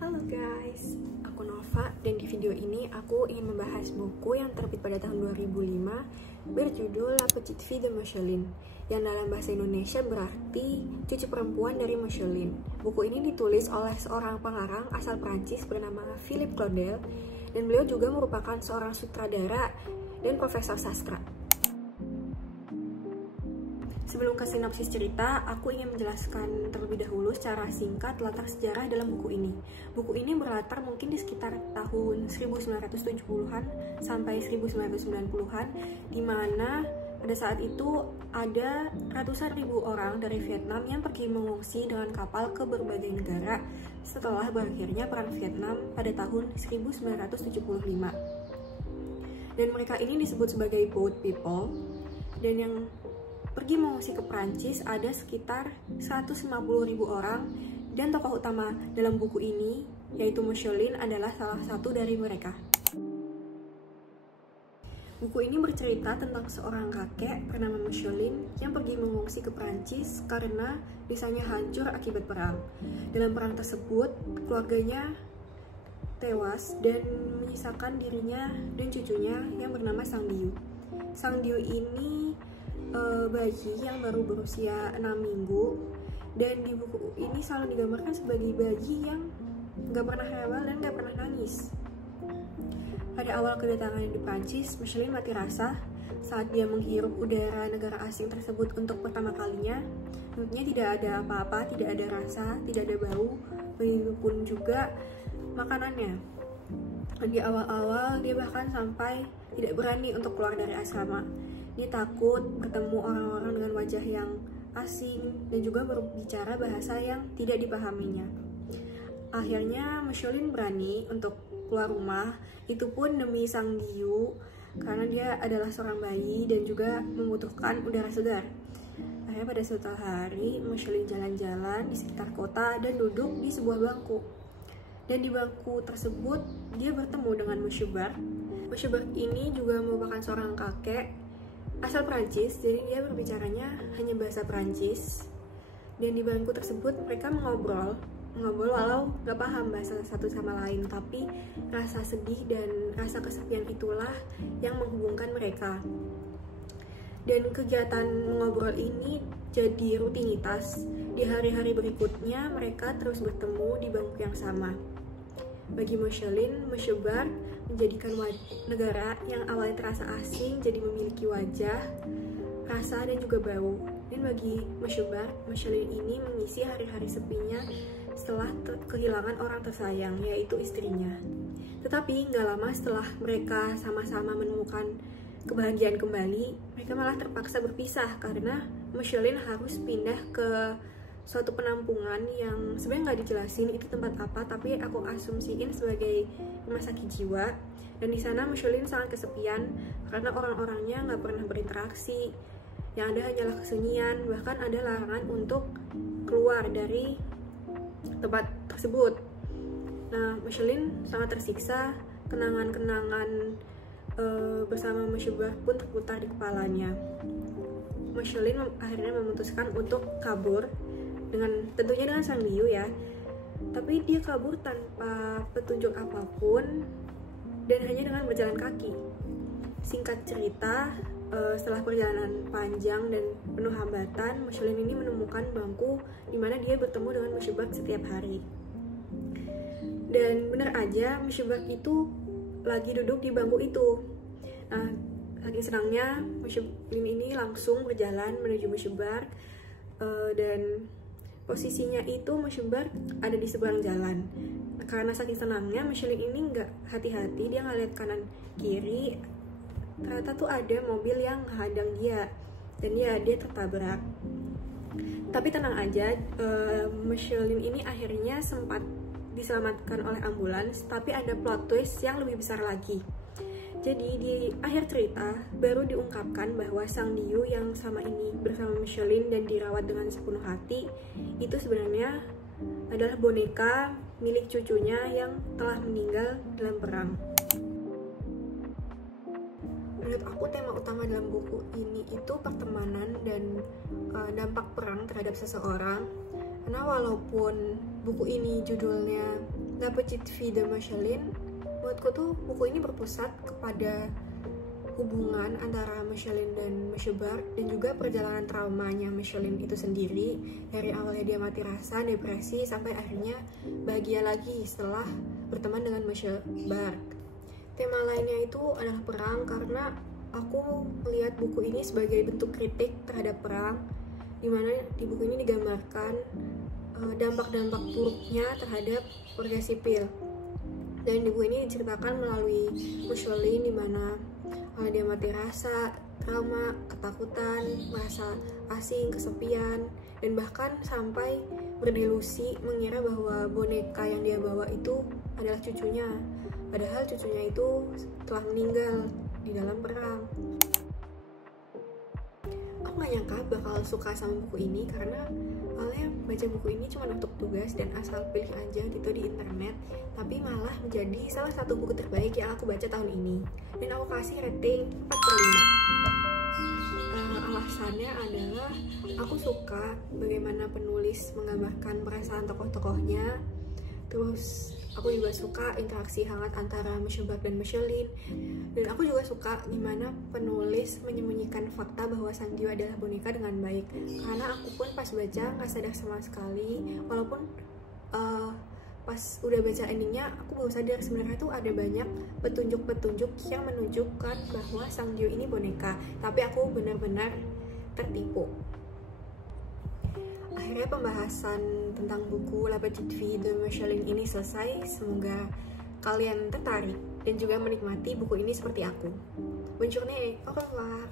Halo guys, aku Nova dan di video ini aku ingin membahas buku yang terbit pada tahun 2005 berjudul La Petite Fille de Micheline, yang dalam bahasa Indonesia berarti cucu perempuan dari Micheline. Buku ini ditulis oleh seorang pengarang asal Prancis bernama Philippe Claudel, dan beliau juga merupakan seorang sutradara dan profesor sastra. Sebelum ke sinopsis cerita, aku ingin menjelaskan terlebih dahulu secara singkat latar sejarah dalam buku ini. Buku ini berlatar mungkin di sekitar tahun 1970-an sampai 1990-an, di mana pada saat itu ada ratusan ribu orang dari Vietnam yang pergi mengungsi dengan kapal ke berbagai negara setelah berakhirnya Perang Vietnam pada tahun 1975. Dan mereka ini disebut sebagai boat people, dan yang pergi mengungsi ke Prancis ada sekitar 150.000 orang, dan tokoh utama dalam buku ini yaitu Micheline adalah salah satu dari mereka. Buku ini bercerita tentang seorang kakek bernama Micheline yang pergi mengungsi ke Prancis karena desanya hancur akibat perang. Dalam perang tersebut, keluarganya tewas dan menyisakan dirinya dan cucunya yang bernama Sang Diu. Sang Diu ini bayi yang baru berusia 6 minggu, dan di buku ini selalu digambarkan sebagai bayi yang gak pernah rewel dan gak pernah nangis. Pada awal kedatangan di Prancis, Micheline mati rasa saat dia menghirup udara negara asing tersebut untuk pertama kalinya. Tentunya tidak ada apa-apa, tidak ada rasa, tidak ada bau, begitupun juga makanannya. Di awal-awal dia bahkan sampai tidak berani untuk keluar dari asrama. Dia takut bertemu orang-orang dengan wajah yang asing dan juga berbicara bahasa yang tidak dipahaminya. Akhirnya Micheline berani untuk keluar rumah, itu pun demi Sang Diu, karena dia adalah seorang bayi dan juga membutuhkan udara segar. Akhirnya pada suatu hari Micheline jalan-jalan di sekitar kota dan duduk di sebuah bangku. Dan di bangku tersebut dia bertemu dengan Monsieur Bart. Monsieur Bart ini juga merupakan seorang kakek asal Prancis, jadi dia berbicaranya hanya bahasa Prancis. Dan di bangku tersebut mereka mengobrol walau gak paham bahasa satu sama lain, tapi rasa sedih dan rasa kesepian itulah yang menghubungkan mereka. Dan kegiatan mengobrol ini jadi rutinitas. Di hari-hari berikutnya mereka terus bertemu di bangku yang sama. Bagi Micheline, Monsieur Bart menjadikan negara yang awalnya terasa asing jadi memiliki wajah, rasa, dan juga bau. Dan bagi Monsieur Bart, Micheline ini mengisi hari-hari sepinya setelah kehilangan orang tersayang, yaitu istrinya. Tetapi nggak lama setelah mereka sama-sama menemukan kebahagiaan kembali, mereka malah terpaksa berpisah karena Micheline harus pindah ke suatu penampungan yang sebenarnya nggak dijelasin itu tempat apa, tapi aku asumsiin sebagai rumah sakit jiwa. Dan di sana Micheline sangat kesepian karena orang-orangnya nggak pernah berinteraksi, yang ada hanyalah kesunyian, bahkan ada larangan untuk keluar dari tempat tersebut. Nah, Micheline sangat tersiksa, kenangan-kenangan bersama Monsieur Bart pun terputar di kepalanya. Micheline akhirnya memutuskan untuk kabur, tentunya dengan Sang Diu ya, tapi dia kabur tanpa petunjuk apapun dan hanya dengan berjalan kaki. Singkat cerita, setelah perjalanan panjang dan penuh hambatan, Micheline ini menemukan bangku di mana dia bertemu dengan Monsieur Bart setiap hari. Dan benar aja, Monsieur Bart itu lagi duduk di bangku itu. Nah, saking senangnya, Micheline ini langsung berjalan menuju Monsieur Bart, dan posisinya itu Monsieur Bart ada di seberang jalan. Karena saking senangnya, Micheline ini nggak hati-hati, dia ngeliat kanan kiri, ternyata tuh ada mobil yang menghadang dia, dan dia tertabrak. Tapi tenang aja, Micheline ini akhirnya sempat diselamatkan oleh ambulans, tapi ada plot twist yang lebih besar lagi. Jadi di akhir cerita baru diungkapkan bahwa Sang Diu yang sama ini bersama Micheline dan dirawat dengan sepenuh hati itu sebenarnya adalah boneka milik cucunya yang telah meninggal dalam perang. Menurut aku tema utama dalam buku ini itu pertemanan dan dampak perang terhadap seseorang. Karena walaupun buku ini judulnya La Petite Fille de Micheline, buatku tuh buku ini berpusat kepada hubungan antara Micheline dan Monsieur Bart, dan juga perjalanan traumanya Micheline itu sendiri, dari awalnya dia mati rasa, depresi, sampai akhirnya bahagia lagi setelah berteman dengan Monsieur Bart. Tema lainnya itu adalah perang, karena aku melihat buku ini sebagai bentuk kritik terhadap perang, dimana di buku ini digambarkan dampak-dampak buruknya terhadap warga sipil. Dan di buku ini diceritakan melalui Micheline, dimana dia mati rasa, trauma, ketakutan, merasa asing, kesepian, dan bahkan sampai berdelusi mengira bahwa boneka yang dia bawa itu adalah cucunya, padahal cucunya itu telah meninggal di dalam perang. Aku gak nyangka bakal suka sama buku ini, karena awalnya baca buku ini cuma untuk tugas dan asal pilih aja gitu di internet, tapi malah menjadi salah satu buku terbaik yang aku baca tahun ini, dan aku kasih rating 4/5. Alasannya adalah aku suka bagaimana penulis menggambarkan perasaan tokoh-tokohnya, terus aku juga suka interaksi hangat antara Monsieur Bart dan Micheline, dan aku juga suka gimana penulis menyembunyikan fakta bahwa Sangyu adalah boneka dengan baik, karena aku pun pas baca nggak sadar sama sekali, walaupun pas udah baca endingnya aku baru sadar sebenarnya tuh ada banyak petunjuk-petunjuk yang menunjukkan bahwa Sangyu ini boneka, tapi aku benar-benar tertipu. Akhirnya pembahasan tentang buku La Petite Fille de Micheline ini selesai. Semoga kalian tertarik dan juga menikmati buku ini seperti aku. Bonne journée, au revoir.